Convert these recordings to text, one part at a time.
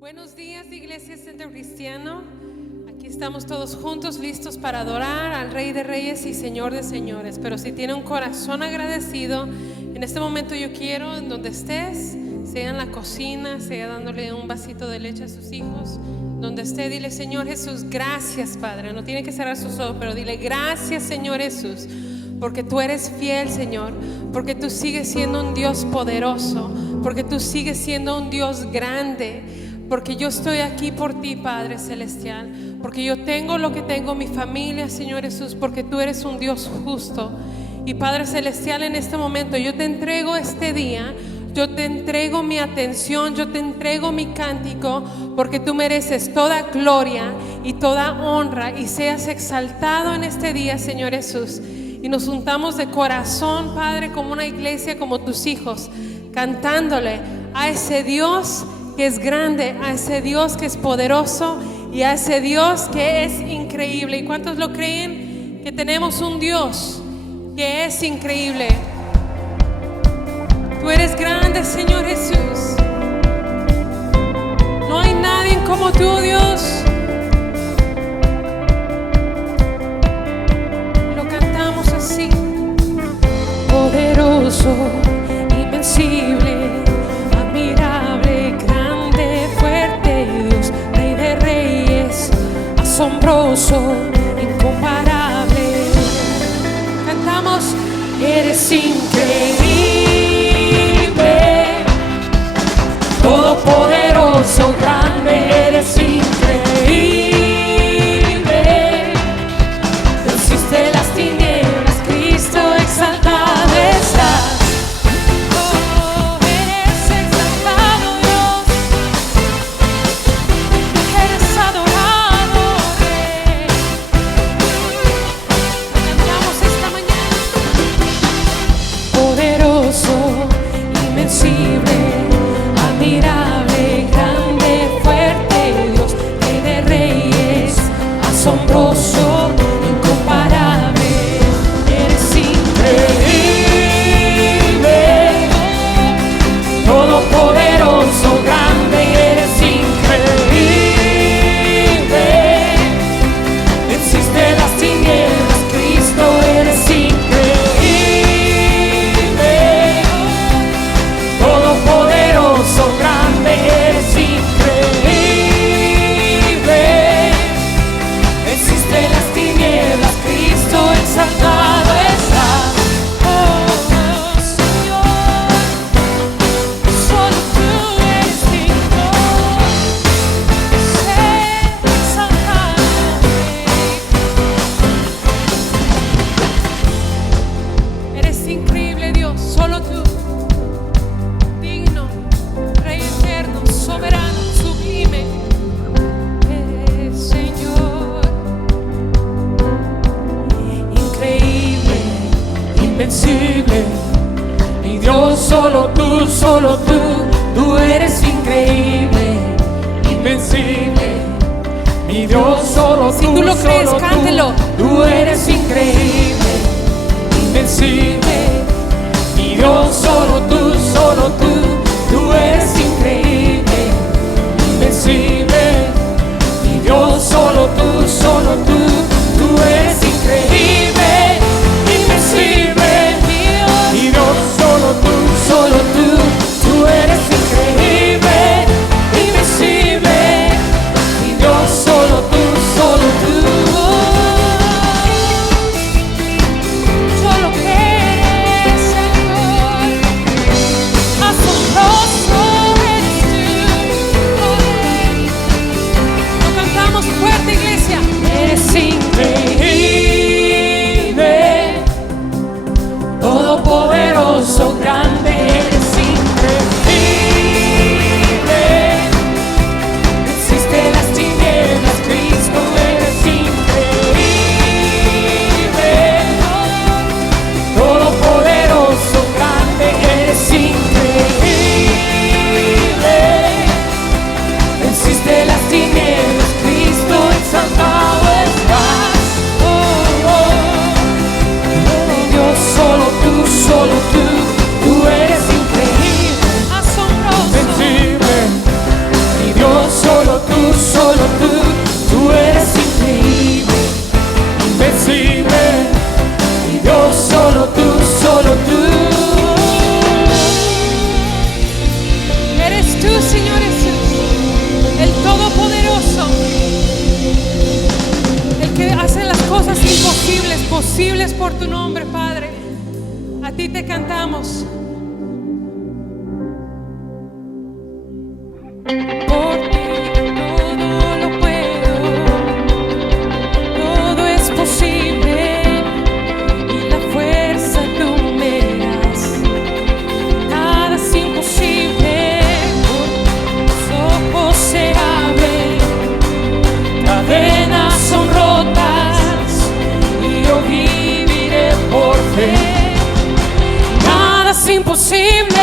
Buenos días, Iglesia Centro Cristiano. Aquí estamos todos juntos, listos para adorar al Rey de Reyes y Señor de Señores. Pero si tiene un corazón agradecido, en este momento yo quiero, en donde estés, sea en la cocina, sea dándole un vasito de leche a sus hijos, donde esté, dile: Señor Jesús, gracias, Padre. No tiene que cerrar sus ojos, pero dile: gracias, Señor Jesús, porque tú eres fiel, Señor, porque tú sigues siendo un Dios poderoso, porque tú sigues siendo un Dios grande, porque yo estoy aquí por ti, Padre Celestial, porque yo tengo lo que tengo, mi familia, Señor Jesús, porque tú eres un Dios justo. Y Padre Celestial, en este momento yo te entrego este día, yo te entrego mi atención, yo te entrego mi cántico, porque tú mereces toda gloria y toda honra, y seas exaltado en este día, Señor Jesús. Y nos juntamos de corazón, Padre, como una iglesia, como tus hijos, cantándole a ese Dios que es grande, a ese Dios que es poderoso y a ese Dios que es increíble. ¿Y cuántos lo creen? Que tenemos un Dios que es increíble. Tú eres grande, Señor Jesús. No hay nadie como tú, Dios. Lo cantamos así: poderoso, invencible, admirable, grande, fuerte Dios, Rey de Reyes, asombroso, incomparable. Cantamos: eres increíble, todopoderoso, grande, eres increíble. Venciste las tinieblas, Cristo exaltado estás. Admirable, grande, fuerte Dios, Rey de Reyes, asombroso, incomparable. Eres increíble, todopoderoso, grande, eres increíble. Venciste las tinieblas, Cristo, eres increíble. Grande, eres increíble. Existe las tinieblas, Cristo exaltado está. Oh, Señor, solo tú eres digno. Sé exaltado. Eres increíble, Dios, solo tú. Soberano, sublime, Señor. Increíble, invencible, mi Dios, solo tú, tú eres increíble, invencible, mi Dios, solo tú. Si tú lo crees, cántelo. Tú eres increíble, invencible, mi Dios, solo tú, tú eres increíble, invencible, mi Dios, solo tú, tú eres increíble, invencible, mi Dios, solo tú, tú eres increíble, invencible, mi Dios, solo tú, imposibles por tu nombre, Padre. A ti te cantamos. Por ti todo lo puedo, todo es posible y la fuerza tú me das. Nada es imposible, tus ojos se abren, cadenas son rotas y yo viviré por fe. Nada es imposible.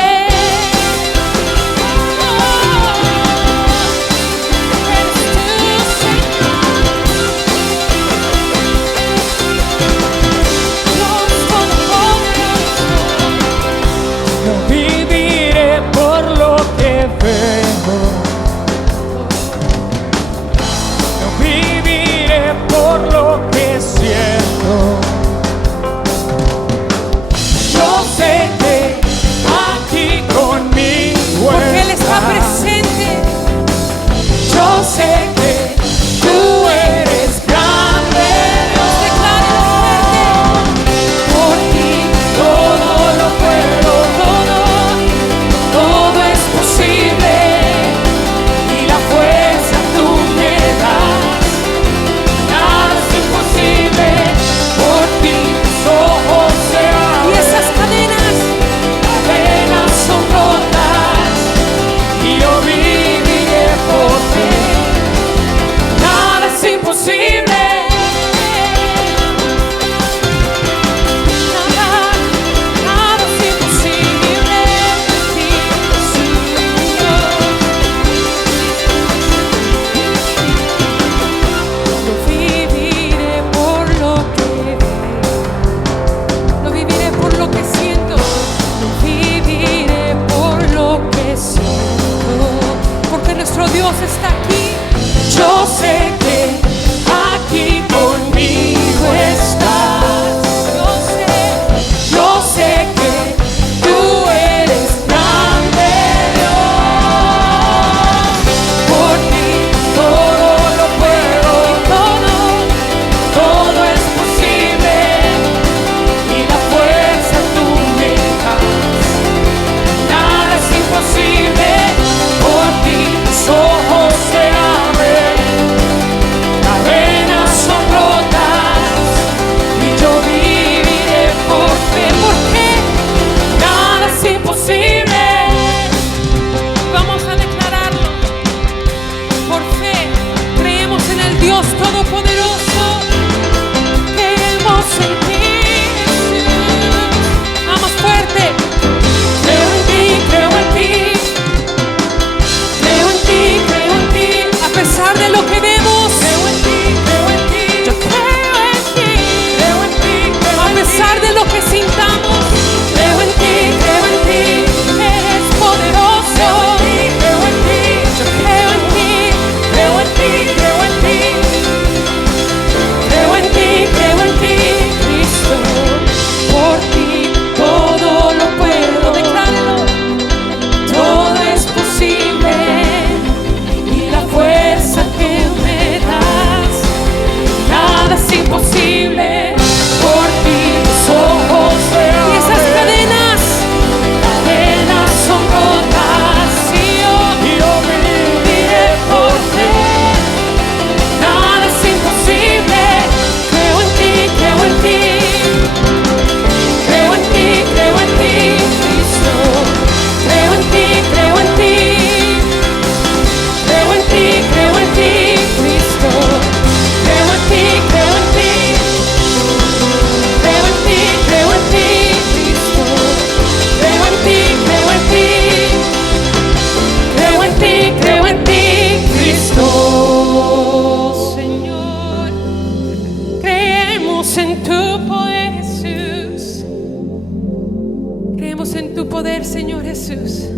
Señor Jesús.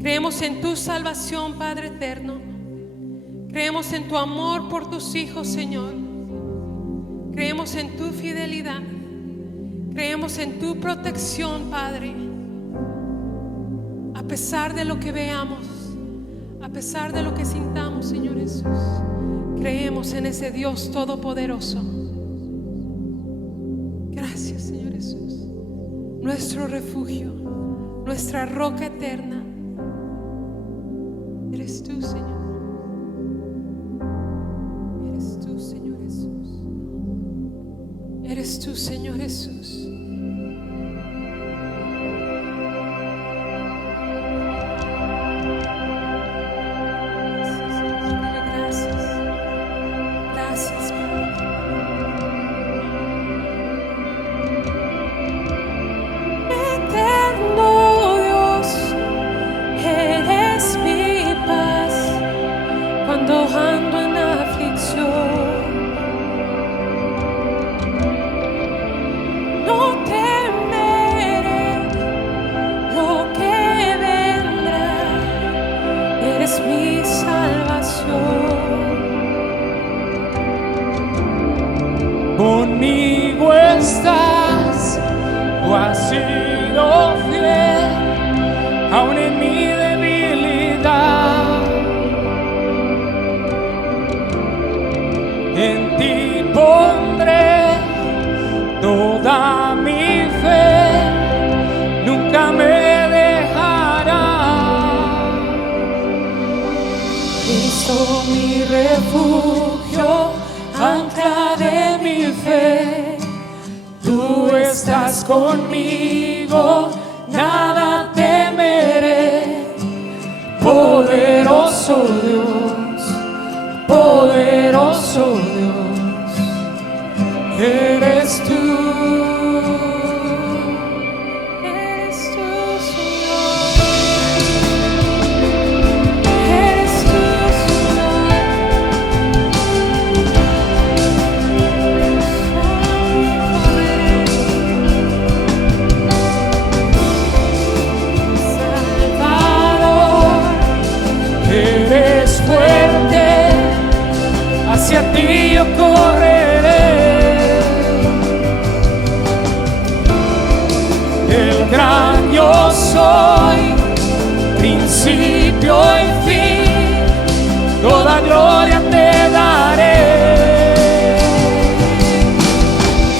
Creemos en tu salvación, Padre eterno. Creemos en tu amor por tus hijos, Señor. Creemos en tu fidelidad. Creemos en tu protección, Padre. A pesar de lo que veamos, a pesar de lo que sintamos, Señor Jesús, creemos en ese Dios todopoderoso. nuestro refugio, nuestra roca eterna. Eres tú, Señor. Eres tú, Señor Jesús. Eres tú, Señor Jesús. Conmigo estás, tú has sido fiel, aun en mi debilidad. En ti pondré toda mi fe, nunca me dejará. Cristo mi refugio, ancla de mi fe, tú estás conmigo, nada temeré. Poderoso Dios, poderoso Dios, eres tú. Hacia ti yo correré, el gran yo soy, principio y fin, toda gloria te daré.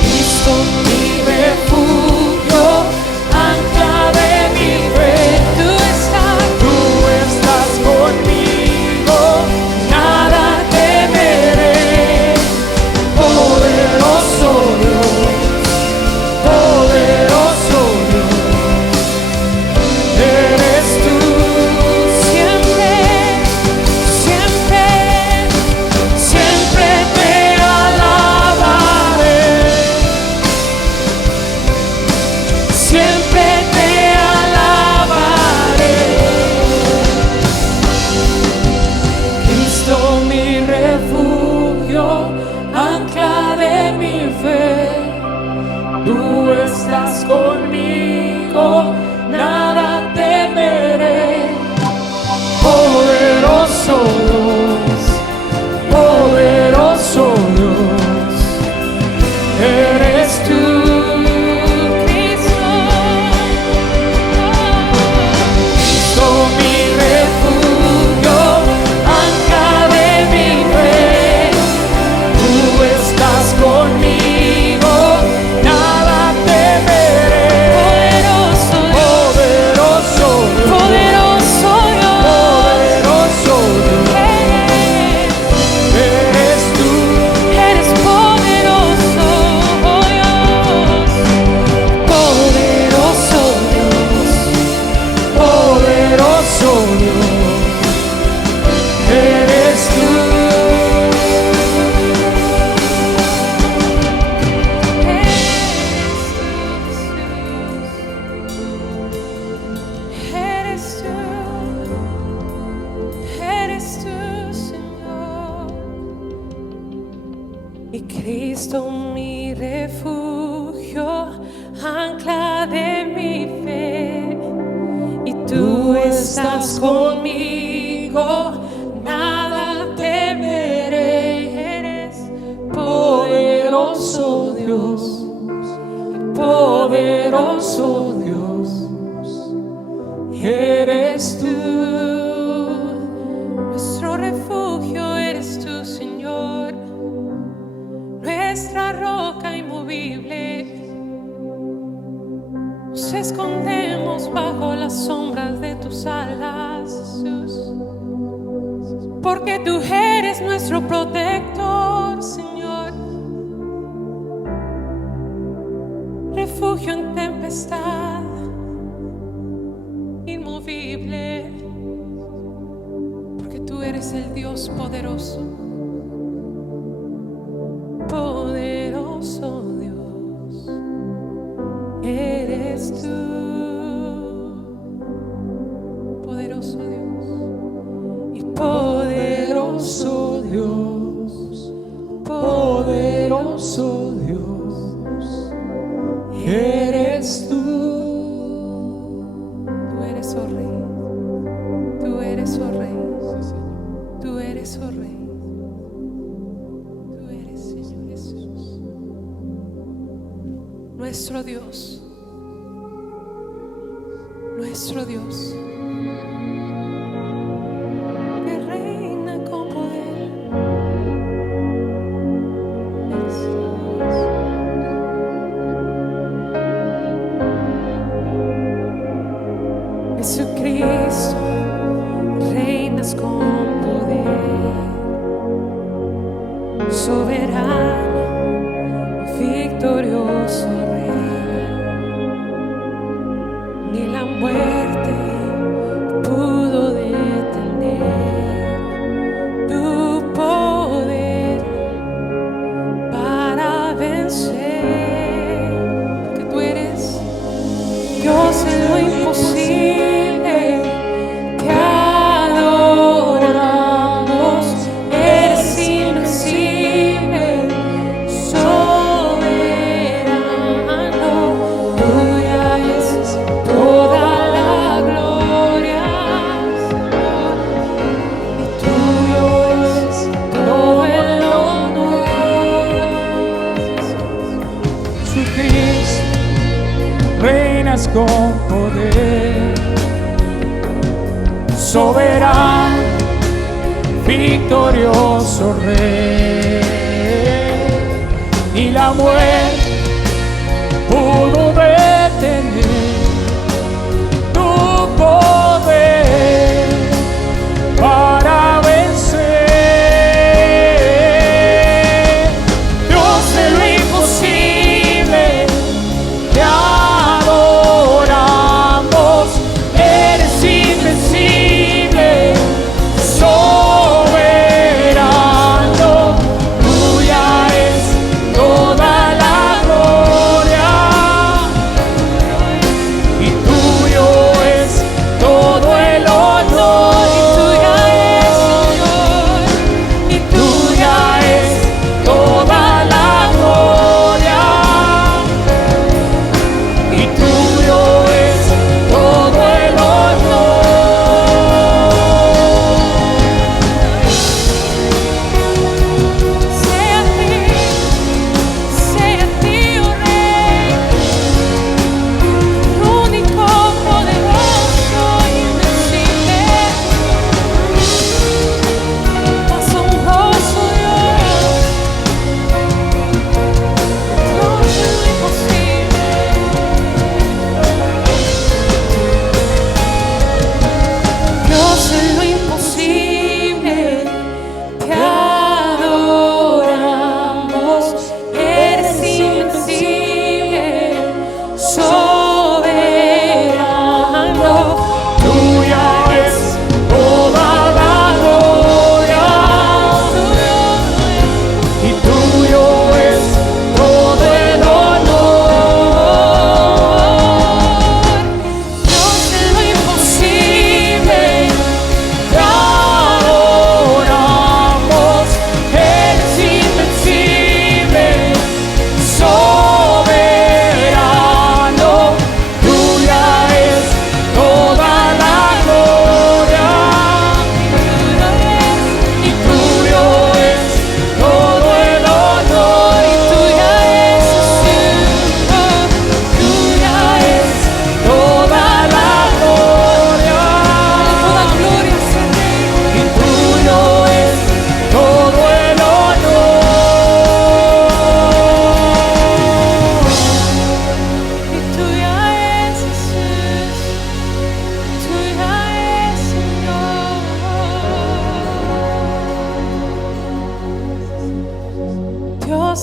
Cristo mi refugio, ancla de mi fe, tú estás conmigo, nada temeré. Poderoso Dios, poderoso Dios, eres tú. Siempre, siempre, siempre te alabaré. Siempre te alabaré. Cristo mi refugio, ancla de mi fe, tú estás conmigo, nada temeré. Poderoso Dios, poderoso Dios, eres tú. Cristo mi refugio, ancla de mi fe, tú estás conmigo, nada temeré. Poderoso Dios, poderoso Dios, eres tú. Eres poderoso, oh Dios. Poderoso Dios, poderoso Dios, eres tú. Eres tú, Señor. Y Cristo mi refugio, ancla de mi fe, y tú estás conmigo, nada temeré. Eres Poderoso Dios, poderoso Dios, eres tú. nuestro refugio, eres tú, Señor, nuestra roca inmovible. nos escondemos bajo las sombras de tus alas, Jesús, porque tú eres nuestro protector, Señor, refugio en tempestad, inmovible, porque tú eres el Dios poderoso, poderoso Dios, eres tú, poderoso Dios, y Poderoso Dios, poderoso Dios, eres tú. Tú eres, oh Rey, tú eres, oh Rey, tú eres, oh Rey, tú eres, Señor Jesús, nuestro Dios, nuestro Dios, que reina con poder. Jesucristo, reinas con poder, soberano, victorioso Rey, ni la muerte pudo detener tu poder para vencer, porque tú eres Dios en lo imposible. Te adoramos, eres invencible, soberano, tuya es toda la gloria, Señor, y tuyo es todo el honor. Jesucristo, reinas con poder, soberano, victorioso Rey, y la muerte pudo detener tu poder para vencer. Dios de lo imposible, te adoramos, eres invencible, soberano, tuya es toda la gloria.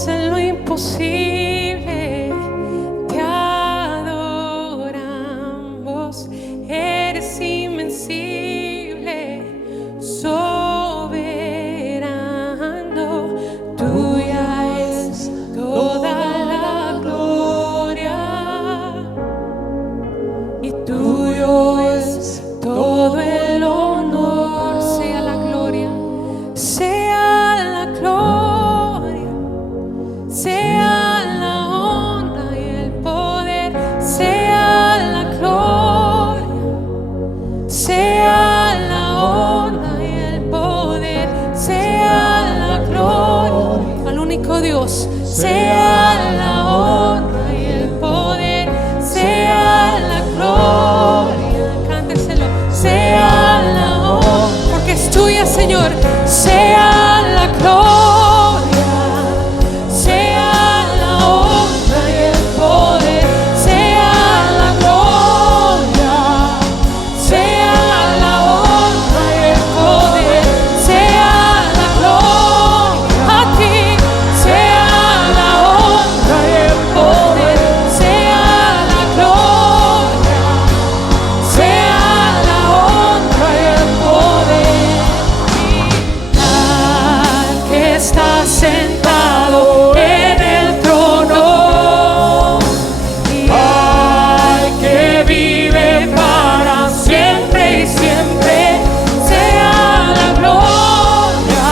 en lo imposible te adoramos. Eres invencible, soberano. Tuya es toda la gloria y tuyo es todo el honor. Sea la gloria, sea la gloria, sea la honra y el poder, sea la gloria, sea la honra y el poder, sea la gloria al único Dios, sea la honra y el poder, sea la gloria. Cánteselo, sea la honra, porque es tuya, Señor. Sea la gloria, sea la honra y el poder, sea la gloria, sea la honra y el poder, sea la gloria a ti, sea la honra y el poder, sea la gloria, sea la honra y el poder. Al que está sentado en el trono y al que vive para siempre y siempre, sea la gloria,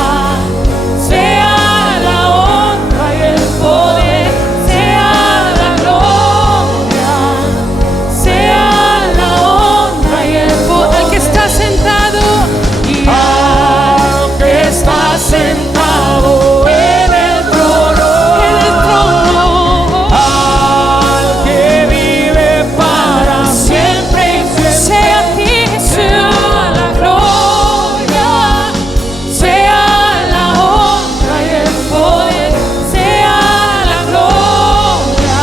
sea la honra y el poder, sea la gloria, sea la honra y el poder. Al que está sentado y al que está sentado en el trono, al que vive para siempre y siempre, sea a ti, Jesús, la gloria, sea la honra y el poder, sea la gloria,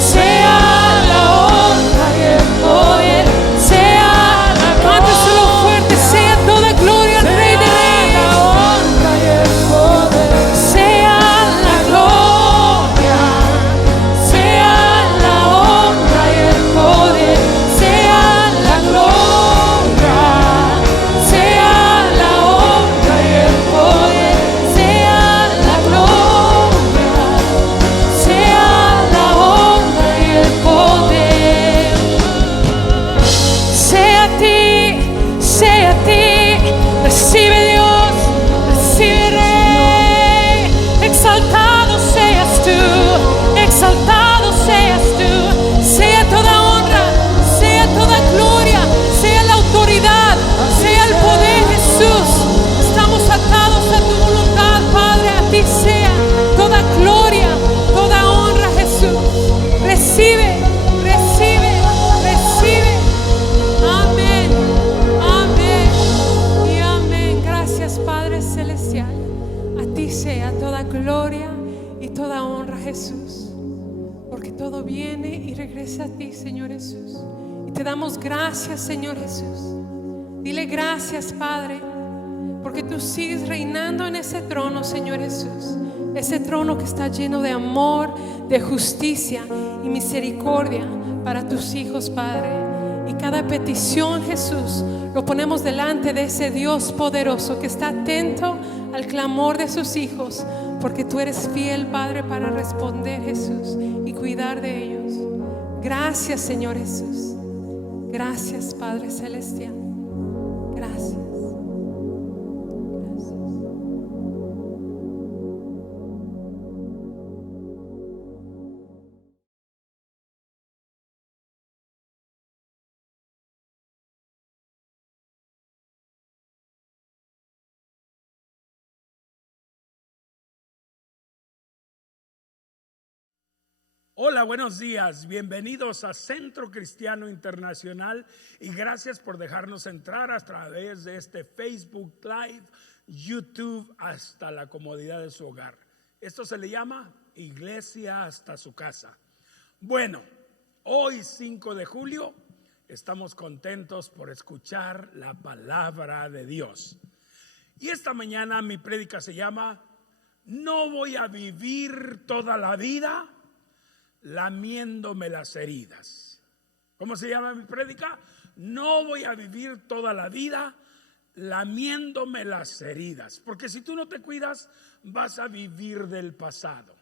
sea la honra y el poder, sea la gloria. Cánteselo fuerte, sea toda gloria al Rey de Reyes, la honra y el poder, sea la gloria, sea la honra y el poder, sea la gloria, sea la honra y el poder, sea la gloria, sea la honra y el poder. Sea a ti, recibe Dios, recibe Rey, exaltado seas tú, exaltado seas tú, sea toda honra, sea toda gloria, sea la autoridad, sea el poder, Jesús. Estamos atados a tu voluntad, Padre, a ti sea toda gloria, toda honra, Jesús. Recibe, recibe, recibe. Amén, amén y amén. Gracias, Padre Celestial. A ti sea toda gloria y toda honra, Jesús, porque todo viene y regresa a ti, Señor Jesús. Y te damos gracias, Señor Jesús. Dile gracias, Padre, porque tú sigues reinando en ese trono, Señor Jesús. Ese trono que está lleno de amor, de justicia y misericordia para tus hijos, Padre. Y cada petición, Jesús, lo ponemos delante de ese Dios poderoso que está atento al clamor de sus hijos, porque tú eres fiel, Padre, para responder, Jesús, y cuidar de ellos. Gracias, Señor Jesús. Gracias, Padre Celestial. Gracias. Hola, buenos días, bienvenidos a Centro Cristiano Internacional y gracias por dejarnos entrar a través de este Facebook Live, YouTube, hasta la comodidad de su hogar. Esto se le llama Iglesia hasta su casa. Bueno, hoy 5 de julio estamos contentos por escuchar la palabra de Dios. Y esta mañana mi prédica se llama no voy a vivir toda la vida lamiéndome las heridas. ¿Cómo se llama mi prédica? No voy a vivir toda la vida lamiéndome las heridas, porque si tú no te cuidas vas a vivir del pasado.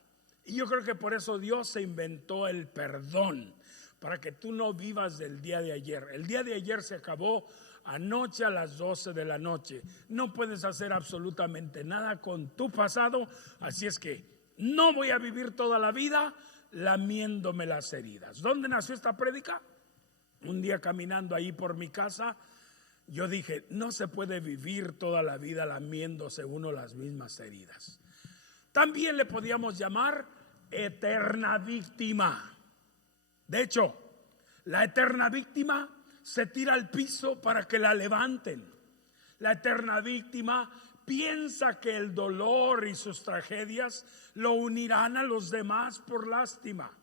Y yo creo que por eso Dios se inventó el perdón, para que tú no vivas del día de ayer. El día de ayer se acabó anoche a las 12 de la noche. No puedes hacer absolutamente nada con tu pasado, así es que no voy a vivir toda la vida lamiéndome las heridas. ¿Dónde nació esta prédica? Un día caminando ahí por mi casa, yo dije, no se puede vivir toda la vida lamiéndose uno las mismas heridas. También le podíamos llamar eterna víctima. De hecho, la eterna víctima se tira al piso para que la levanten. La eterna víctima piensa que el dolor y sus tragedias lo unirán a los demás por lástima.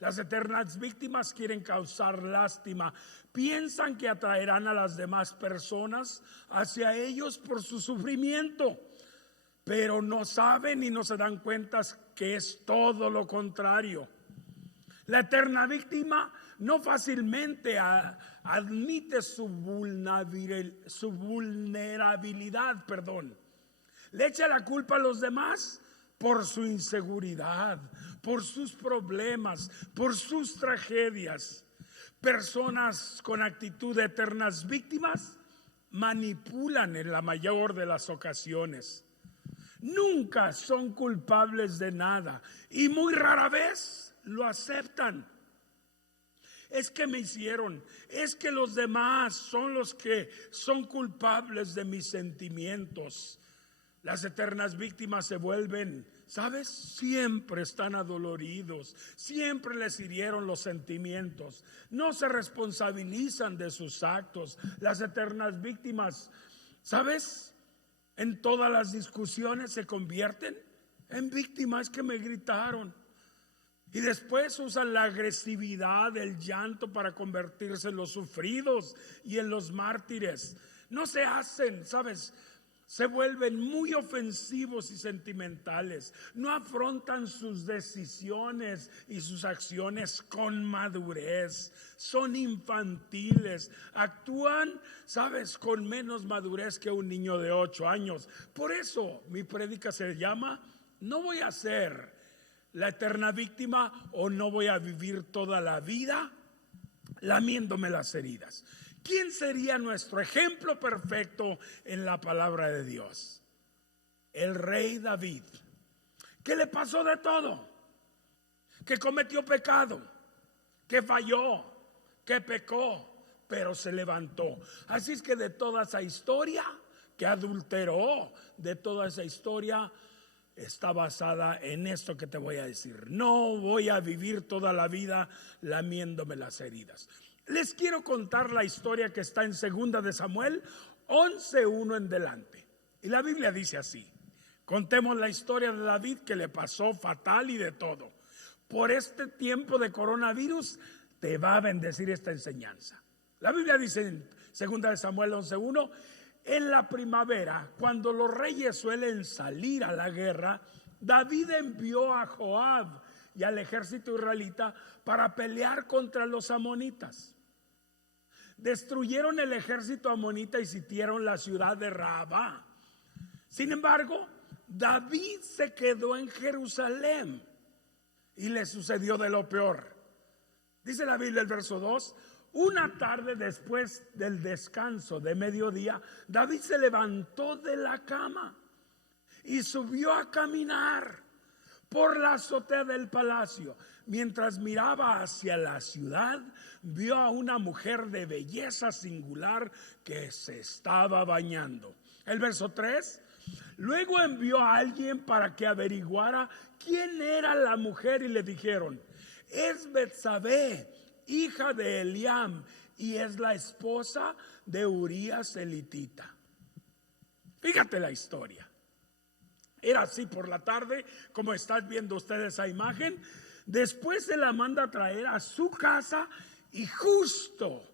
Las eternas víctimas quieren causar lástima. Piensan que atraerán a las demás personas hacia ellos por su sufrimiento, pero no saben y no se dan cuenta que es todo lo contrario. La eterna víctima no fácilmente admite su vulnerabilidad, Le echa la culpa a los demás por su inseguridad, por sus problemas, por sus tragedias. Personas con actitud de eternas víctimas manipulan en la mayor de las ocasiones. Nunca son culpables de nada y muy rara vez lo aceptan. Es que me hicieron, es que los demás son los que son culpables de mis sentimientos. Las eternas víctimas se vuelven, ¿sabes? Siempre están adoloridos, siempre les hirieron los sentimientos, no se responsabilizan de sus actos. Las eternas víctimas, ¿sabes? En todas las discusiones se convierten en víctimas que me gritaron. Y después usan la agresividad, el llanto para convertirse en los sufridos y en los mártires. No se hacen, ¿sabes? Se vuelven muy ofensivos y sentimentales. No afrontan sus decisiones y sus acciones con madurez. Son infantiles. Actúan, ¿sabes?, con menos madurez que un niño de 8 años. Por eso mi prédica se llama No voy a ser la eterna víctima o no voy a vivir toda la vida lamiéndome las heridas. ¿Quién sería nuestro ejemplo perfecto en la palabra de Dios? El rey David, que le pasó de todo, que cometió pecado, que falló, que pecó, pero se levantó. Así es que de toda esa historia, que adulteró, de toda esa historia está basada en esto que te voy a decir. No voy a vivir toda la vida lamiéndome las heridas. Les quiero contar la historia que está en 2 de Samuel 11:1 en delante. Y la Biblia dice así: contemos la historia de David, que le pasó fatal y de todo. Por este tiempo de coronavirus te va a bendecir esta enseñanza. La Biblia dice en 2 de Samuel 11:1: en la primavera, cuando los reyes suelen salir a la guerra, David envió a Joab y al ejército israelita para pelear contra los amonitas. Destruyeron el ejército amonita y sitiaron la ciudad de Rabá. Sin embargo, David se quedó en Jerusalén y le sucedió de lo peor. Dice la Biblia, el verso 2: una tarde después del descanso de mediodía, David se levantó de la cama y subió a caminar por la azotea del palacio. Mientras miraba hacia la ciudad, vio a una mujer de belleza singular que se estaba bañando. El verso 3: luego envió a alguien para que averiguara quién era la mujer y le dijeron: es Betsabé, hija de Eliam, y es la esposa de Urías elitita. Fíjate la historia. Era así por la tarde, como están viendo ustedes esa imagen. Después se la manda a traer a su casa y justo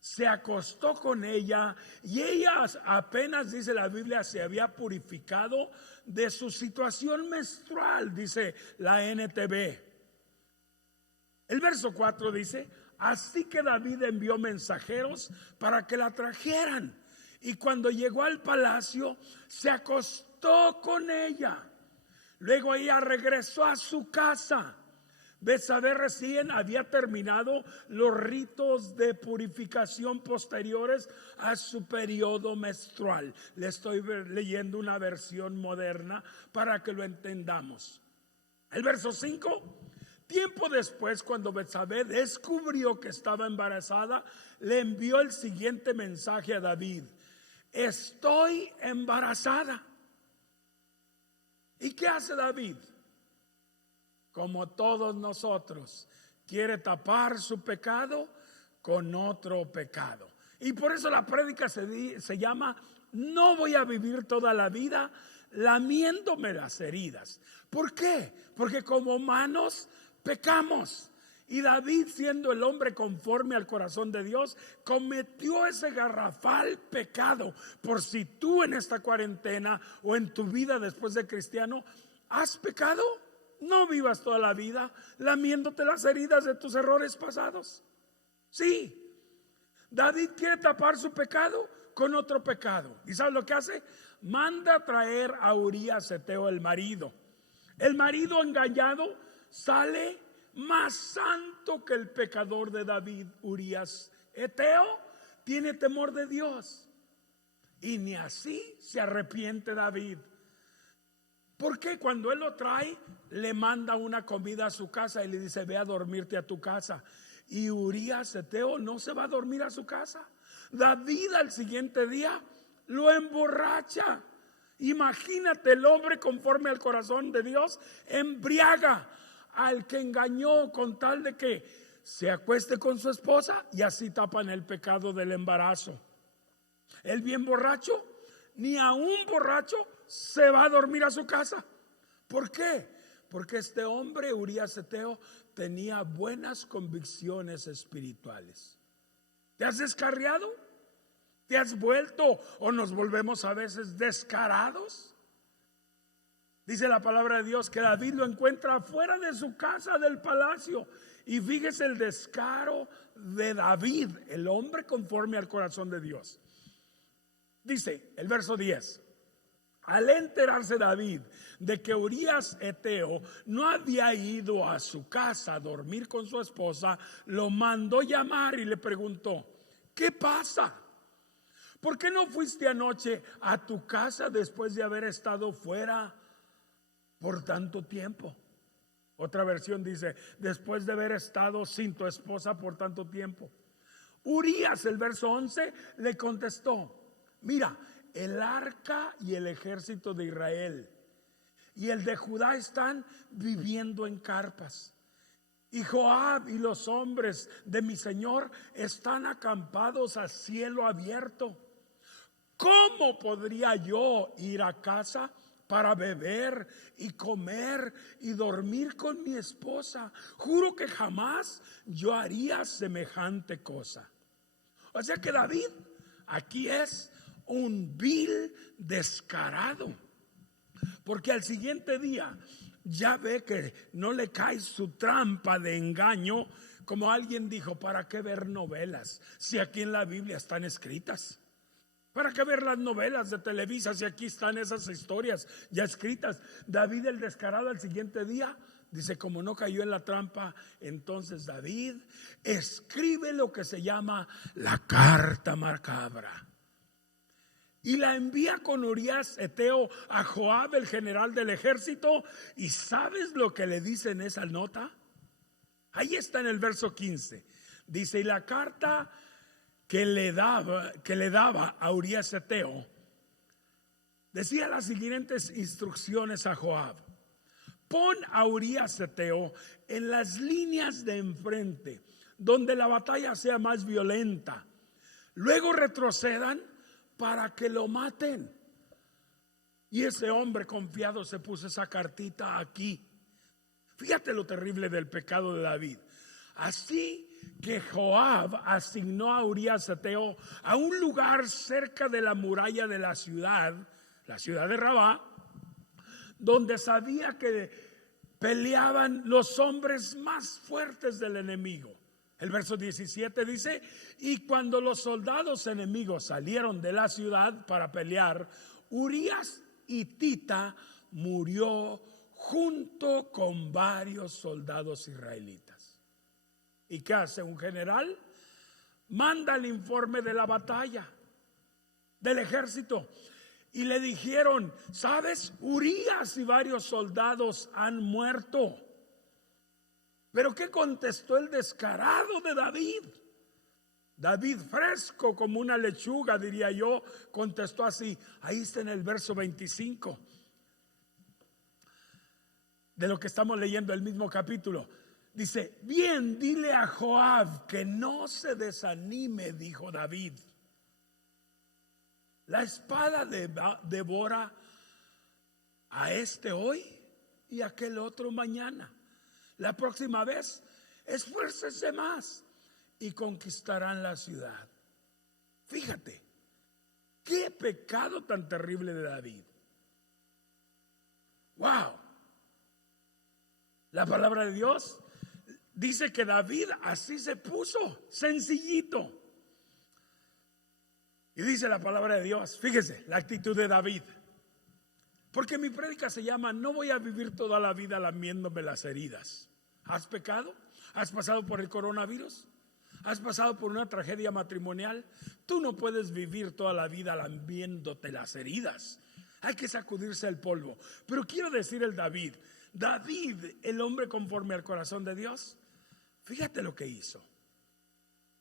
se acostó con ella y ella apenas, dice la Biblia, se había purificado de su situación menstrual, dice la NTV. El verso 4 dice: así que David envió mensajeros para que la trajeran, y cuando llegó al palacio se acostó con ella. Luego ella regresó a su casa. Betsabé recién había terminado los ritos de purificación posteriores a su periodo menstrual. Le estoy leyendo una versión moderna para que lo entendamos. El verso 5: tiempo después, cuando Betsabé descubrió que estaba embarazada, le envió el siguiente mensaje a David: estoy embarazada. ¿Y qué hace David? Como todos nosotros, quiere tapar su pecado con otro pecado. Y por eso la prédica se llama: no voy a vivir toda la vida lamiéndome las heridas. ¿Por qué? Porque como humanos pecamos. Y David, siendo el hombre conforme al corazón de Dios, cometió ese garrafal pecado. Por si tú en esta cuarentena o en tu vida después de cristiano has pecado, no vivas toda la vida lamiéndote las heridas de tus errores pasados. Sí, David quiere tapar su pecado con otro pecado. ¿Y sabes lo que hace? Manda a traer a Urías Eteo, el marido. El marido engañado sale más santo que el pecador de David. Urías Eteo tiene temor de Dios, y ni así se arrepiente David. Porque cuando él lo trae, le manda una comida a su casa y le dice: ve a dormirte a tu casa. Y Urías Eteo no se va a dormir a su casa. David al siguiente día lo emborracha. Imagínate, el hombre conforme al corazón de Dios embriaga al que engañó con tal de que se acueste con su esposa, y así tapan el pecado del embarazo. El bien borracho, ni a un borracho se va a dormir a su casa. ¿Por qué? Porque este hombre, Urías Eteo, tenía buenas convicciones espirituales. ¿Te has descarriado? ¿Te has vuelto o nos volvemos a veces descarados? Dice la palabra de Dios que David lo encuentra fuera de su casa, del palacio. Y fíjese el descaro de David, el hombre conforme al corazón de Dios. Dice el verso 10: al enterarse David de que Urías Eteo no había ido a su casa a dormir con su esposa, lo mandó llamar y le preguntó: ¿qué pasa? ¿Por qué no fuiste anoche a tu casa después de haber estado fuera por tanto tiempo? Otra versión dice: después de haber estado sin tu esposa por tanto tiempo. Urías, el verso 11, le contestó: mira, el arca y el ejército de Israel y el de Judá están viviendo en carpas, y Joab y los hombres de mi señor están acampados a cielo abierto. ¿Cómo podría yo ir a casa para beber y comer y dormir con mi esposa? Juro que jamás yo haría semejante cosa. O sea que David aquí es un vil descarado, porque al siguiente día ya ve que no le cae su trampa de engaño. Como alguien dijo: ¿para qué ver novelas si aquí en la Biblia están escritas? ¿Para qué ver las novelas de Televisa si aquí están esas historias ya escritas? David el descarado al siguiente día dice: como no cayó en la trampa, entonces David escribe lo que se llama la carta macabra y la envía con Urías Eteo a Joab, el general del ejército. ¿Y sabes lo que le dice en esa nota? Ahí está en el verso 15. Dice: y la carta que le daba a Urías Eteo decía las siguientes instrucciones a Joab: pon a Urías Eteo en las líneas de enfrente, donde la batalla sea más violenta. Luego retrocedan para que lo maten. Y ese hombre confiado se puso esa cartita aquí. Fíjate lo terrible del pecado de David. Así que Joab asignó a Urías Eteo a un lugar cerca de la muralla de la ciudad de Rabá, donde sabía que peleaban los hombres más fuertes del enemigo. El verso 17 dice: y cuando los soldados enemigos salieron de la ciudad para pelear, Urías hitita murió junto con varios soldados israelitas. ¿Y qué hace un general? Manda el informe de la batalla del ejército. Y le dijeron: ¿sabes? Urías y varios soldados han muerto. Pero ¿qué contestó el descarado de David? David, fresco como una lechuga, diría yo, contestó así. Ahí está en el verso 25 de lo que estamos leyendo, el mismo capítulo. Dice: bien, dile a Joab que no se desanime, dijo David. La espada devora a este hoy y aquel otro mañana. La próxima vez, esfuércese más y conquistarán la ciudad. Fíjate, qué pecado tan terrible de David. Wow. La palabra de Dios dice que David así se puso, sencillito. Y dice la palabra de Dios, fíjese la actitud de David. Porque mi prédica se llama: no voy a vivir toda la vida lamiéndome las heridas. ¿Has pecado? ¿Has pasado por el coronavirus? ¿Has pasado por una tragedia matrimonial? Tú no puedes vivir toda la vida lamiéndote las heridas. Hay que sacudirse el polvo. Pero quiero decir David, el hombre conforme al corazón de Dios, fíjate lo que hizo.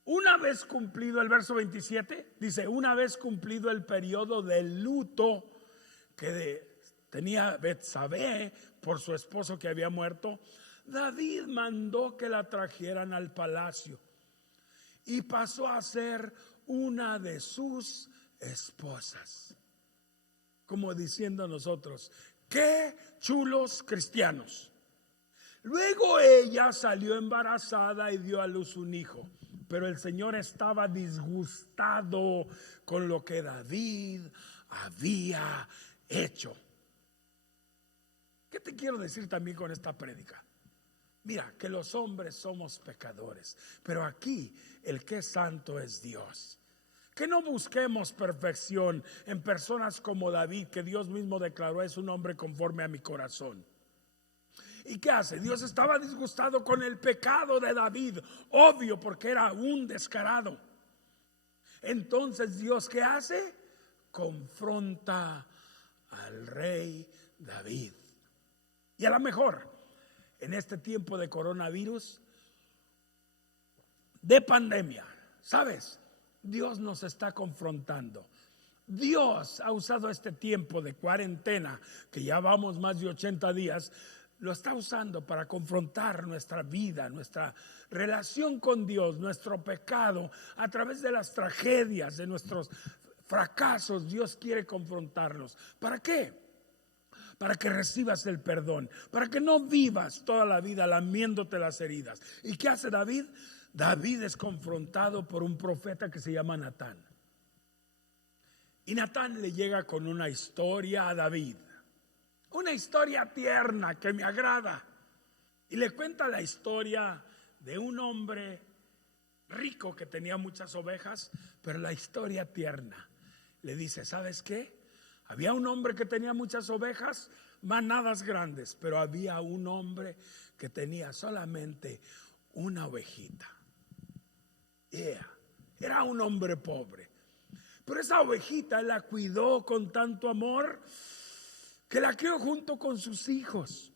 Una vez cumplido, el verso 27 dice: una vez cumplido el periodo de luto que tenía Betsabé por su esposo que había muerto, David mandó que la trajeran al palacio y pasó a ser una de sus esposas. Como diciendo a nosotros: qué chulos cristianos. Luego ella salió embarazada y dio a luz un hijo. Pero el Señor estaba disgustado con lo que David había hecho. ¿Qué te quiero decir también con esta prédica? Mira, que los hombres somos pecadores, pero aquí el que es santo es Dios. Que no busquemos perfección en personas como David, que Dios mismo declaró: es un hombre conforme a mi corazón. ¿Y qué hace? Dios estaba disgustado con el pecado de David, obvio, porque era un descarado. Entonces Dios, ¿qué hace? Confronta al rey David. Y a lo mejor en este tiempo de coronavirus, de pandemia, ¿sabes? Dios nos está confrontando. Dios ha usado este tiempo de cuarentena, que ya vamos más de 80 días, lo está usando para confrontar nuestra vida, nuestra relación con Dios, nuestro pecado. A través de las tragedias, de nuestros fracasos, Dios quiere confrontarnos. ¿Para qué? Para que recibas el perdón, para que no vivas toda la vida lamiéndote las heridas. ¿Y qué hace David? David es confrontado por un profeta que se llama Natán. Y Natán le llega con una historia a David. Una historia tierna que me agrada. Y le cuenta la historia de un hombre rico que tenía muchas ovejas, pero la historia tierna. Le dice: ¿sabes qué? Había un hombre que tenía muchas ovejas, manadas grandes, pero había un hombre que tenía solamente una ovejita. Era un hombre pobre, pero esa ovejita la cuidó con tanto amor que la crió junto con sus hijos.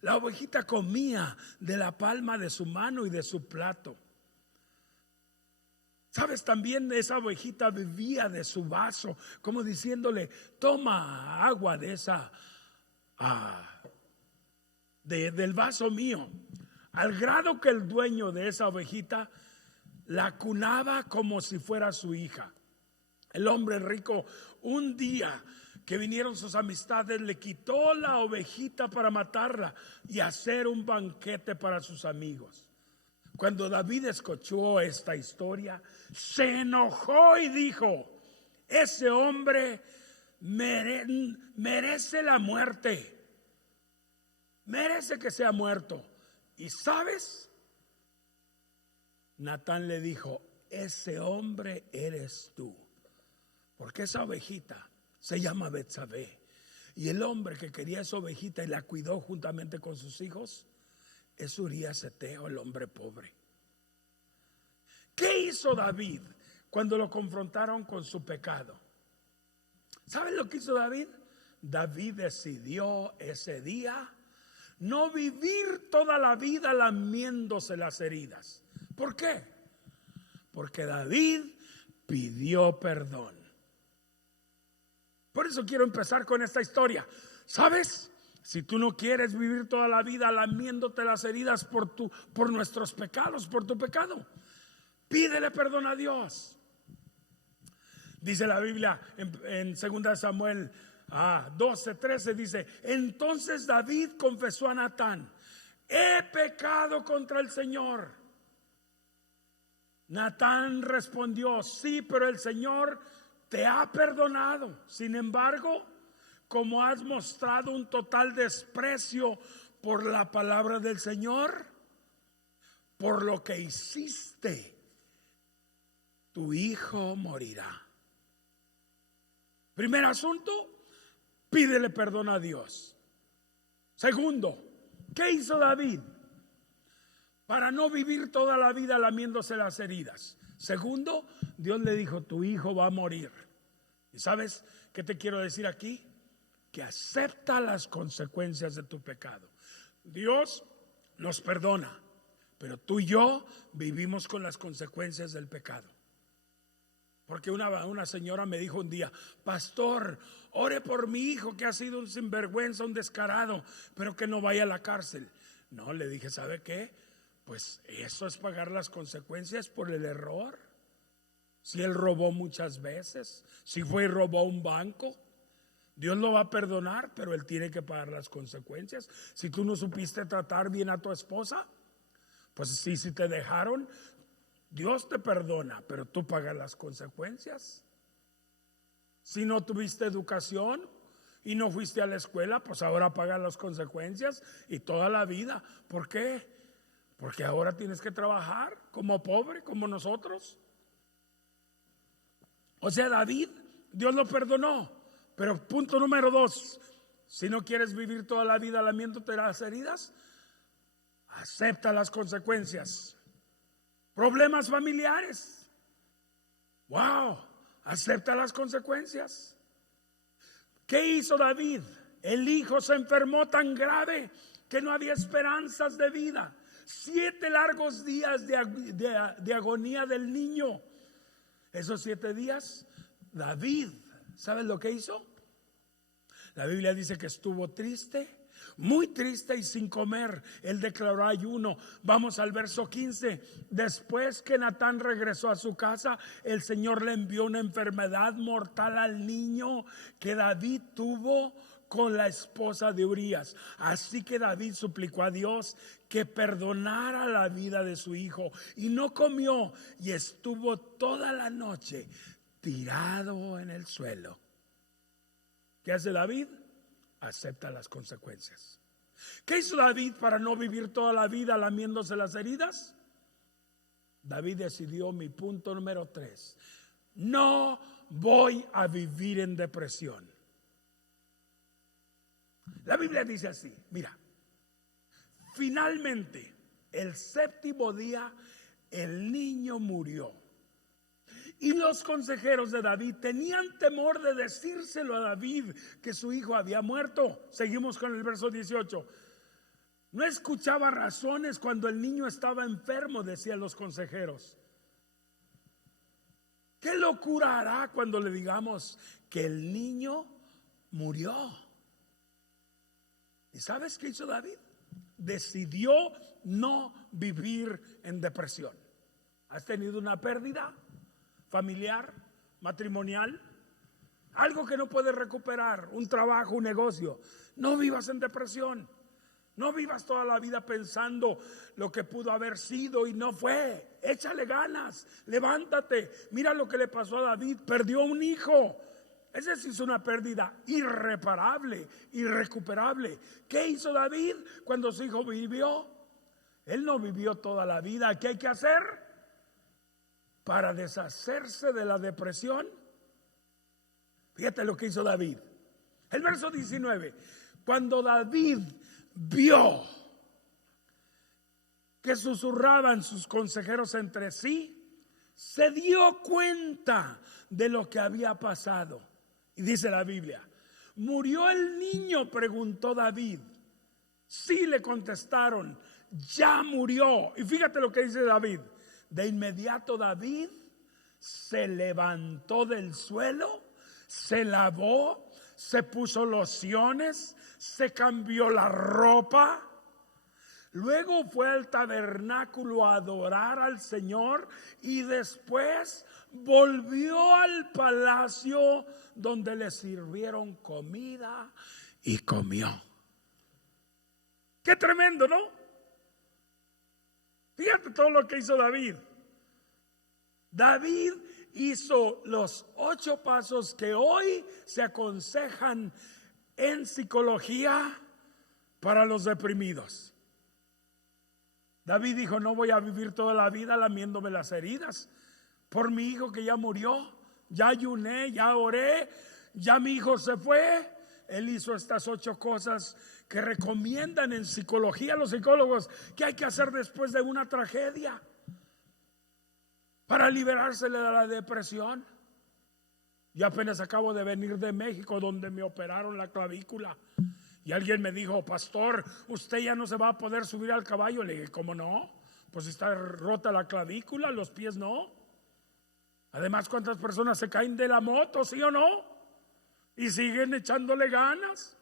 La ovejita comía de la palma de su mano y de su plato. ¿Sabes? También esa ovejita bebía de su vaso, como diciéndole: toma agua de esa, del vaso mío. Al grado que el dueño de esa ovejita la cunaba como si fuera su hija. El hombre rico, un día que vinieron sus amistades, le quitó la ovejita para matarla y hacer un banquete para sus amigos. Cuando David escuchó esta historia, se enojó y dijo: ese hombre merece la muerte, merece que sea muerto. Y sabes, Natán le dijo: ese hombre eres tú, porque esa ovejita se llama Betsabé, y el hombre que quería esa ovejita y la cuidó juntamente con sus hijos es Urías Eteo, el hombre pobre. ¿Qué hizo David cuando lo confrontaron con su pecado? ¿Saben lo que hizo David? David decidió ese día no vivir toda la vida lamiéndose las heridas. ¿Por qué? Porque David pidió perdón. Por eso quiero empezar con esta historia. ¿Sabes? Si tú no quieres vivir toda la vida lamiéndote las heridas por nuestros pecados, por tu pecado, pídele perdón a Dios. Dice la Biblia en 2 Samuel 12:13, dice: entonces David confesó a Natán: he pecado contra el Señor. Natán respondió: sí, pero el Señor te ha perdonado. Sin embargo, como has mostrado un total desprecio por la palabra del Señor, por lo que hiciste, tu hijo morirá. Primer asunto, pídele perdón a Dios. Segundo, ¿qué hizo David para no vivir toda la vida lamiéndose las heridas? Segundo, Dios le dijo: tu hijo va a morir. ¿Y sabes qué te quiero decir aquí? Que acepta las consecuencias de tu pecado. Dios nos perdona, pero tú y yo vivimos con las consecuencias del pecado. Porque una señora me dijo un día: pastor, ore por mi hijo que ha sido un sinvergüenza, un descarado, pero que no vaya a la cárcel. No, le dije: ¿sabe qué? Pues eso es pagar las consecuencias por el error. Si él robó muchas veces, si fue y robó un banco, Dios lo va a perdonar, pero él tiene que pagar las consecuencias. Si tú no supiste tratar bien a tu esposa, pues sí, si te dejaron, Dios te perdona, pero tú pagas las consecuencias. Si no tuviste educación y no fuiste a la escuela, pues ahora pagas las consecuencias y toda la vida. ¿Por qué? Porque ahora tienes que trabajar como pobre, como nosotros. O sea, David, Dios lo perdonó. Pero punto número 2, si no quieres vivir toda la vida lamiéndote las heridas, acepta las consecuencias. Problemas familiares, wow, acepta las consecuencias. ¿Qué hizo David? El hijo se enfermó tan grave que no había esperanzas de vida. 7 largos días de agonía del niño. Esos 7 días, David, ¿sabes lo que hizo? La Biblia dice que estuvo triste, muy triste y sin comer. Él declaró ayuno. Vamos al verso 15. Después que Natán regresó a su casa, el Señor le envió una enfermedad mortal al niño que David tuvo con la esposa de Urías. Así que David suplicó a Dios que perdonara la vida de su hijo, y no comió y estuvo toda la noche tirado en el suelo. ¿Qué hace David? Acepta las consecuencias. ¿Qué hizo David para no vivir toda la vida lamiéndose las heridas? David decidió, mi punto número 3: no voy a vivir en depresión. La Biblia dice así, mira: finalmente, el 7º día, el niño murió. Y los consejeros de David tenían temor de decírselo a David que su hijo había muerto. Seguimos con el verso 18. No escuchaba razones cuando el niño estaba enfermo, decían los consejeros. ¿Qué locura hará cuando le digamos que el niño murió? ¿Y sabes qué hizo David? Decidió no vivir en depresión. ¿Has tenido una pérdida familiar, matrimonial? Algo que no puedes recuperar, un trabajo, un negocio. No vivas en depresión. No vivas toda la vida pensando lo que pudo haber sido y no fue. Échale ganas, levántate. Mira lo que le pasó a David, perdió un hijo. Esa sí es una pérdida irreparable, irrecuperable. ¿Qué hizo David cuando su hijo vivió? Él no vivió toda la vida. ¿Qué hay que hacer para deshacerse de la depresión? Fíjate lo que hizo David. El verso 19. Cuando David vio que susurraban sus consejeros entre sí, se dio cuenta de lo que había pasado. Y dice la Biblia: ¿murió el niño?, preguntó David. Sí, le contestaron, ya murió. Y fíjate lo que dice David. De inmediato David se levantó del suelo, se lavó, se puso lociones, se cambió la ropa. Luego fue al tabernáculo a adorar al Señor y después volvió al palacio donde le sirvieron comida y comió. Qué tremendo, ¿no? Fíjate todo lo que hizo David. David hizo los 8 pasos que hoy se aconsejan en psicología para los deprimidos. David dijo: no voy a vivir toda la vida lamiéndome las heridas por mi hijo que ya murió. Ya ayuné, ya oré, ya mi hijo se fue. Él hizo estas 8 cosas que recomiendan en psicología los psicólogos que hay que hacer después de una tragedia para liberarse de la depresión. Yo apenas acabo de venir de México, donde me operaron la clavícula. Y alguien me dijo: pastor, usted ya no se va a poder subir al caballo. Le dije: ¿cómo no? Pues está rota la clavícula, los pies no. Además, ¿cuántas personas se caen de la moto, sí o no? Y siguen echándole ganas.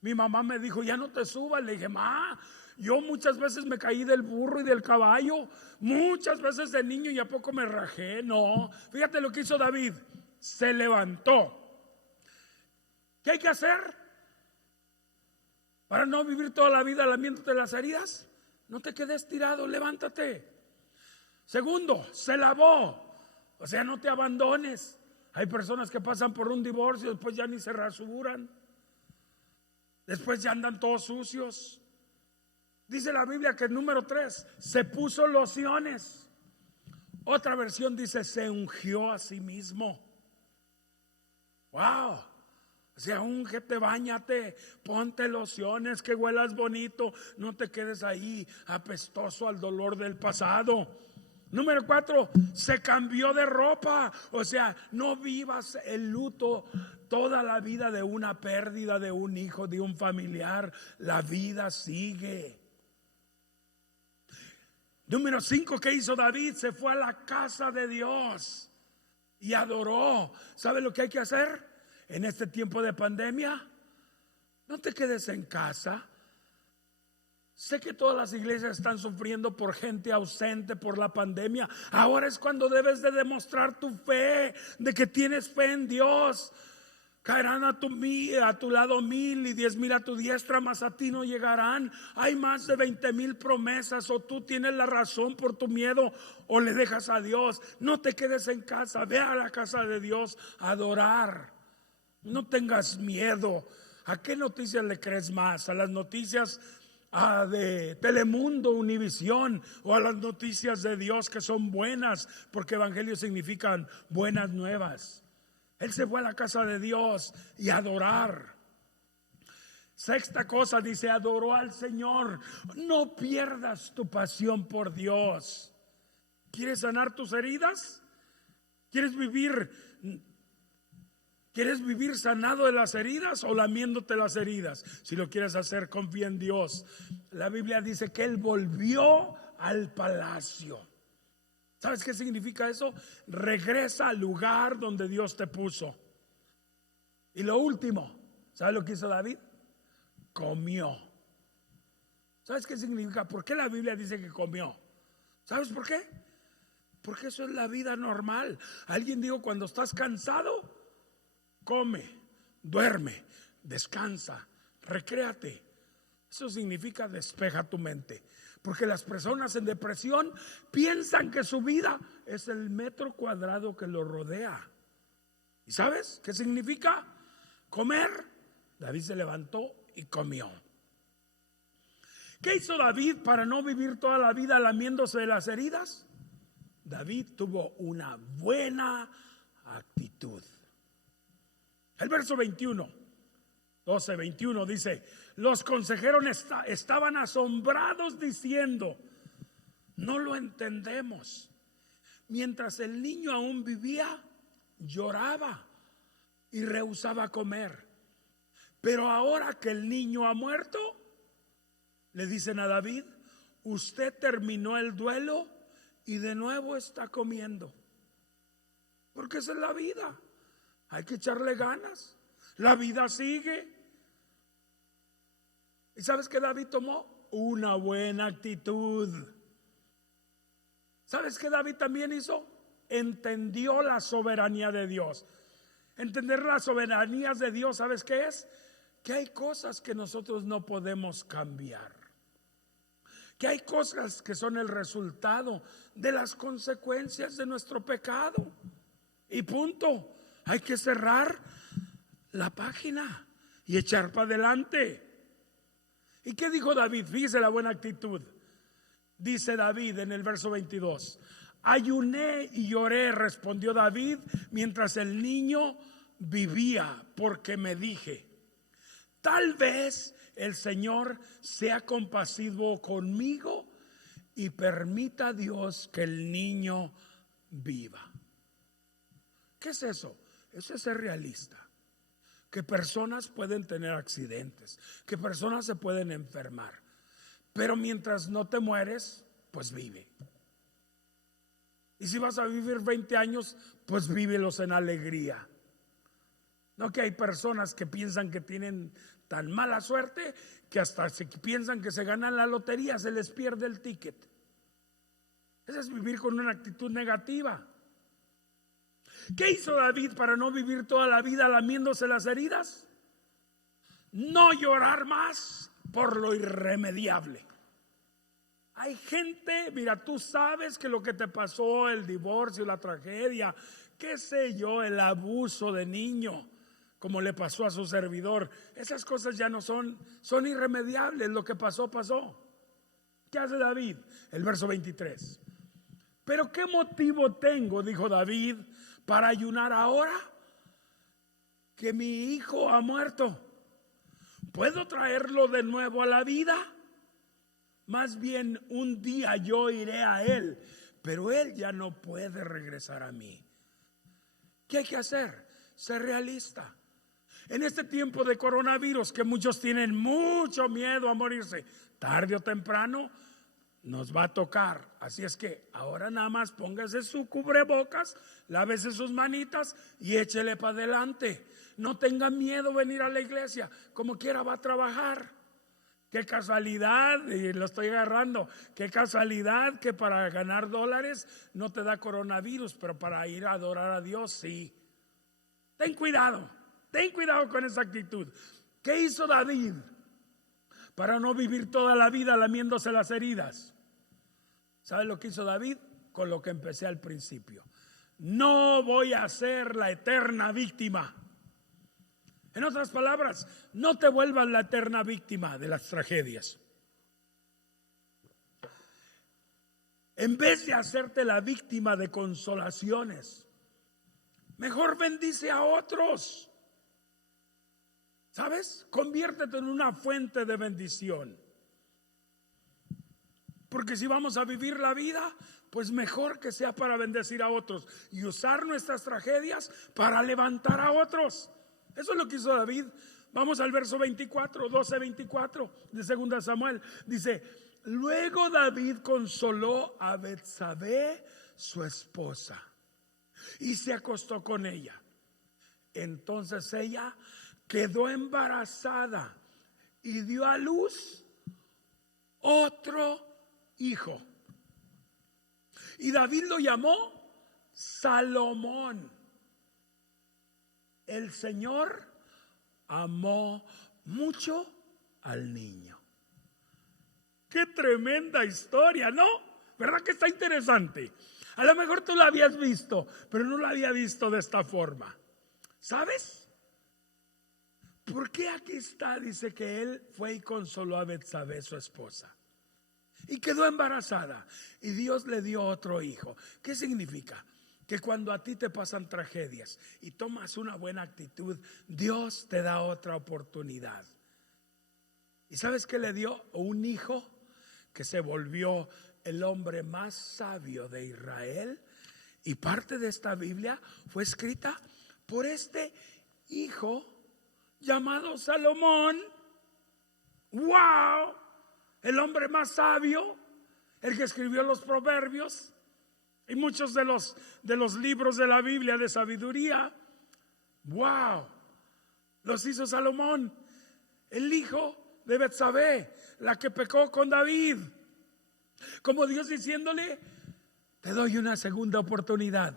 Mi mamá me dijo: ya no te subas. Le dije: ma, yo muchas veces me caí del burro y del caballo, muchas veces de niño, y a poco me rajé. No, fíjate lo que hizo David. Se levantó. ¿Qué hay que hacer para no vivir toda la vida lamiéndote las heridas? No te quedes tirado, levántate. Segundo, se lavó. O sea, no te abandones. Hay personas que pasan por un divorcio, después ya ni se rasuran, después ya andan todos sucios. Dice la Biblia que el número 3, se puso lociones. Otra versión dice: se ungió a sí mismo. Wow. O sea, úngete, báñate, ponte lociones, que huelas bonito. No te quedes ahí apestoso al dolor del pasado. Número 4, se cambió de ropa. O sea, no vivas el luto toda la vida de una pérdida de un hijo, de un familiar. La vida sigue. Número 5, ¿qué hizo David? Se fue a la casa de Dios y adoró. ¿Sabe lo que hay que hacer en este tiempo de pandemia? No te quedes en casa. Sé que todas las iglesias están sufriendo por gente ausente por la pandemia. Ahora es cuando debes de demostrar tu fe, de que tienes fe en Dios. Caerán a tu lado 1000 y 10,000 a tu diestra, mas a ti no llegarán. Hay más de 20,000 promesas. O tú tienes la razón por tu miedo, o le dejas a Dios. No te quedes en casa, ve a la casa de Dios a adorar. No tengas miedo. ¿A qué noticias le crees más? ¿A las noticias de Telemundo, Univisión, o a las noticias de Dios, que son buenas? Porque evangelio significan buenas nuevas. Él se fue a la casa de Dios y a adorar. Sexta cosa, dice: adoró al Señor. No pierdas tu pasión por Dios. ¿Quieres sanar tus heridas? ¿Quieres vivir sanado de las heridas o lamiéndote las heridas? Si lo quieres hacer, confía en Dios. La Biblia dice que Él volvió al palacio. ¿Sabes qué significa eso? Regresa al lugar donde Dios te puso. Y lo último, ¿sabes lo que hizo David? Comió. ¿Sabes qué significa? ¿Por qué la Biblia dice que comió? ¿Sabes por qué? Porque eso es la vida normal. Alguien dijo: cuando estás cansado, come, duerme, descansa, recréate. Eso significa despeja tu mente. Porque las personas en depresión piensan que su vida es el metro cuadrado que lo rodea. ¿Y sabes qué significa? Comer. David se levantó y comió. ¿Qué hizo David para no vivir toda la vida lamiéndose de las heridas? David tuvo una buena actitud. El verso 12:21 dice: los consejeros estaban asombrados diciendo: no lo entendemos. Mientras el niño aún vivía, lloraba y rehusaba comer. Pero ahora que el niño ha muerto, le dicen a David: usted terminó el duelo y de nuevo está comiendo. Porque esa es la vida. Hay que echarle ganas. La vida sigue. ¿Y sabes qué David tomó? Una buena actitud. ¿Sabes qué David también hizo? Entendió la soberanía de Dios. Entender las soberanías de Dios, ¿sabes qué es? Que hay cosas que nosotros no podemos cambiar. Que hay cosas que son el resultado de las consecuencias de nuestro pecado. Y punto. Hay que cerrar la página y echar para adelante. ¿Y qué dijo David? Fíjese la buena actitud. Dice David en el verso 22: ayuné y lloré, respondió David, mientras el niño vivía, porque me dije: tal vez el Señor sea compasivo conmigo y permita a Dios que el niño viva. ¿Qué es eso? Eso es ser realista. Que personas pueden tener accidentes, que personas se pueden enfermar, pero mientras no te mueres, pues vive. Y si vas a vivir 20 años, pues vívelos en alegría. No que hay personas que piensan que tienen tan mala suerte que hasta piensan que se ganan la lotería, se les pierde el ticket. Eso es vivir con una actitud negativa. ¿Qué hizo David para no vivir toda la vida lamiéndose las heridas? No llorar más por lo irremediable. Hay gente, mira, tú sabes que lo que te pasó, el divorcio, la tragedia, qué sé yo, el abuso de niño, como le pasó a su servidor, esas cosas ya no son irremediables. Lo que pasó, pasó. ¿Qué hace David? El verso 23. Pero ¿qué motivo tengo, dijo David, para ayunar ahora que mi hijo ha muerto? ¿Puedo traerlo de nuevo a la vida? Más bien un día yo iré a él, pero él ya no puede regresar a mí. ¿Qué hay que hacer? Ser realista. En este tiempo de coronavirus, que muchos tienen mucho miedo a morirse, tarde o temprano nos va a tocar. Así es que ahora nada más póngase su cubrebocas, lávese sus manitas y échele para adelante. No tenga miedo venir a la iglesia, como quiera va a trabajar. Qué casualidad, y lo estoy agarrando, qué casualidad que para ganar dólares no te da coronavirus, pero para ir a adorar a Dios sí. Ten cuidado con esa actitud. ¿Qué hizo David para no vivir toda la vida lamiéndose las heridas? ¿Sabes lo que hizo David? Con lo que empecé al principio. No voy a ser la eterna víctima. En otras palabras, no te vuelvas la eterna víctima de las tragedias. En vez de hacerte la víctima de consolaciones, mejor bendice a otros. ¿Sabes? Conviértete en una fuente de bendición. Porque si vamos a vivir la vida, pues mejor que sea para bendecir a otros y usar nuestras tragedias para levantar a otros. Eso es lo que hizo David. Vamos al verso 24, 12:24 de 2 Samuel. Dice: luego David consoló a Betsabé, su esposa, y se acostó con ella. Entonces ella quedó embarazada y dio a luz otro hijo. Y David lo llamó Salomón. El Señor amó mucho al niño. Qué tremenda historia, ¿no? ¿Verdad que está interesante? A lo mejor tú la habías visto, pero no la había visto de esta forma. ¿Sabes? ¿Por qué aquí está? Dice que él fue y consoló a Betsabé, su esposa, y quedó embarazada, y Dios le dio otro hijo. ¿Qué significa? Que cuando a ti te pasan tragedias y tomas una buena actitud, Dios te da otra oportunidad. ¿Y sabes qué le dio? Un hijo que se volvió el hombre más sabio de Israel. Y parte de esta Biblia fue escrita por este hijo llamado Salomón. ¡Wow! El hombre más sabio, el que escribió los proverbios y muchos de los libros de la Biblia de sabiduría. ¡Wow! Los hizo Salomón, el hijo de Betsabé, la que pecó con David. Como Dios diciéndole: te doy una segunda oportunidad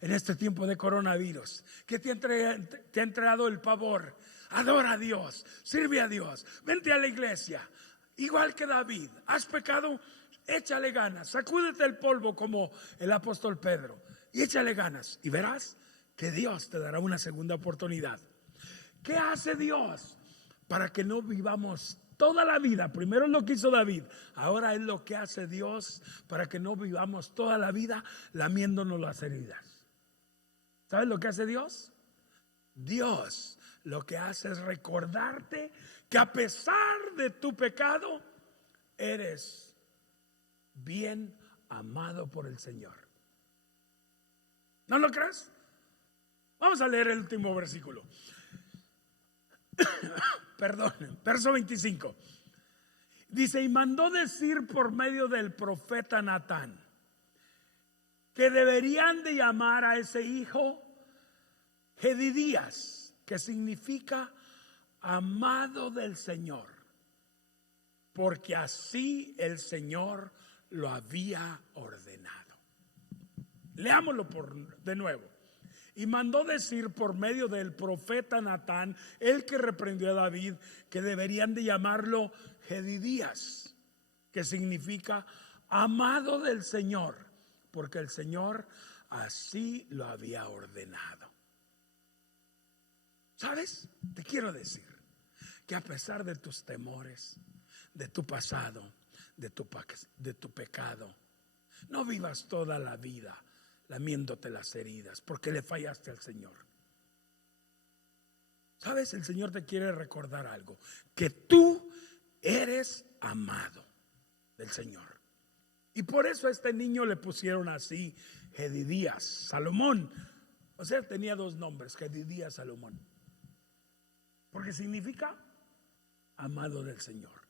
en este tiempo de coronavirus, que te ha entrado el pavor. Adora a Dios, sirve a Dios, vente a la iglesia. Igual que David, has pecado, échale ganas, sacúdete el polvo como el apóstol Pedro y échale ganas, y verás que Dios te dará una segunda oportunidad. ¿Qué hace Dios para que no vivamos toda la vida? Primero lo que hizo David, ahora es lo que hace Dios para que no vivamos toda la vida lamiéndonos las heridas. ¿Sabes lo que hace Dios? Dios lo que hace es recordarte que a pesar de tu pecado eres bien amado por el Señor. ¿No lo crees? Vamos a leer el último versículo. Perdón, verso 25. Dice: y mandó decir por medio del profeta Natán que deberían de llamar a ese hijo Jedidías, que significa amado del Señor, porque así el Señor lo había ordenado. Leámoslo de nuevo. Y mandó decir por medio del profeta Natán, el que reprendió a David, que deberían de llamarlo Jedidías, que significa amado del Señor, porque el Señor así lo había ordenado. ¿Sabes? Te quiero decir que a pesar de tus temores, de tu pasado, de tu pecado, no vivas toda la vida lamiéndote las heridas porque le fallaste al Señor. ¿Sabes? El Señor te quiere recordar algo: que tú eres amado del Señor. Y por eso a este niño le pusieron así, Jedidías, Salomón. O sea, tenía dos nombres, Jedidías, Salomón, porque significa amado del Señor.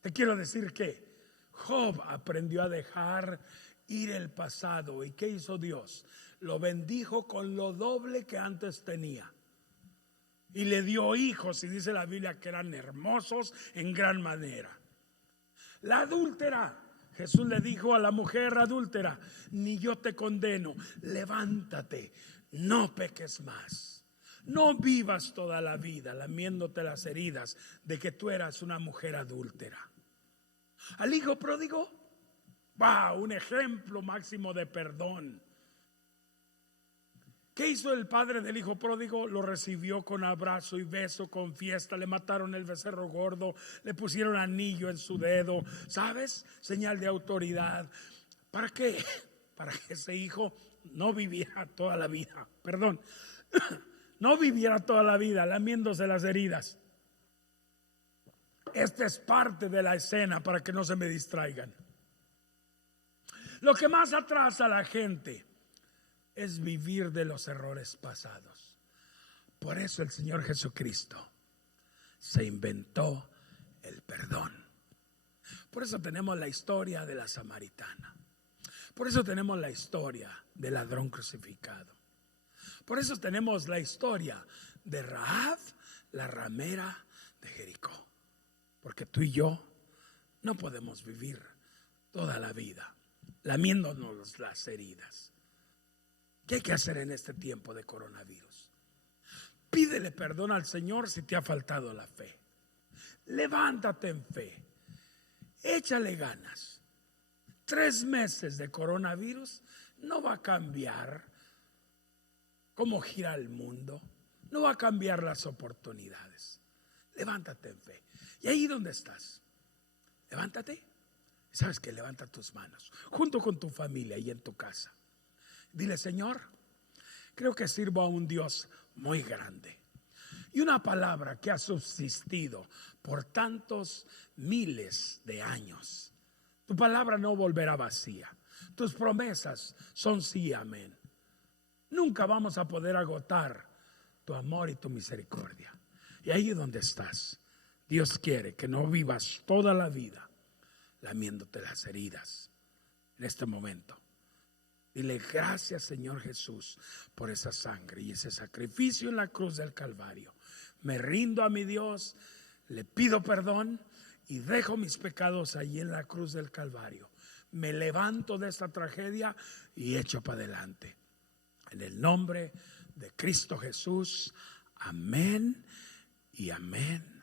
Te quiero decir que Job aprendió a dejar ir el pasado. ¿Y qué hizo Dios? Lo bendijo con lo doble que antes tenía. Y le dio hijos, y dice la Biblia que eran hermosos en gran manera. La adúltera, Jesús le dijo a la mujer adúltera: ni yo te condeno, levántate, no peques más. No vivas toda la vida lamiéndote las heridas de que tú eras una mujer adúltera. Al hijo pródigo, un ejemplo máximo de perdón. ¿Qué hizo el padre del hijo pródigo? Lo recibió con abrazo y beso, con fiesta. Le mataron el becerro gordo, le pusieron anillo en su dedo, ¿sabes? Señal de autoridad. ¿Para qué? Para que ese hijo no viviera toda la vida, no viviera toda la vida lamiéndose las heridas. Esta es parte de la escena para que no se me distraigan. Lo que más atrasa a la gente es vivir de los errores pasados. Por eso el Señor Jesucristo se inventó el perdón. Por eso tenemos la historia de la samaritana. Por eso tenemos la historia del ladrón crucificado. Por eso tenemos la historia de Rahab, la ramera de Jericó. Porque tú y yo no podemos vivir toda la vida lamiéndonos las heridas. ¿Qué hay que hacer en este tiempo de coronavirus? Pídele perdón al Señor si te ha faltado la fe. Levántate en fe. échale ganas. 3 meses de coronavirus no va a cambiar cómo gira el mundo, no va a cambiar las oportunidades. Levántate en fe. Y ahí donde estás, levántate. ¿Sabes qué? Levanta tus manos junto con tu familia y en tu casa. Dile: Señor, creo que sirvo a un Dios muy grande. Y una palabra que ha subsistido por tantos miles de años. Tu palabra no volverá vacía. Tus promesas son sí, amén. Nunca vamos a poder agotar tu amor y tu misericordia. Y ahí donde estás, Dios quiere que no vivas toda la vida lamiéndote las heridas. En este momento, dile: gracias, Señor Jesús, por esa sangre y ese sacrificio en la cruz del Calvario. Me rindo a mi Dios, le pido perdón y dejo mis pecados allí en la cruz del Calvario. Me levanto de esta tragedia y echo para adelante. En el nombre de Cristo Jesús, amén y amén.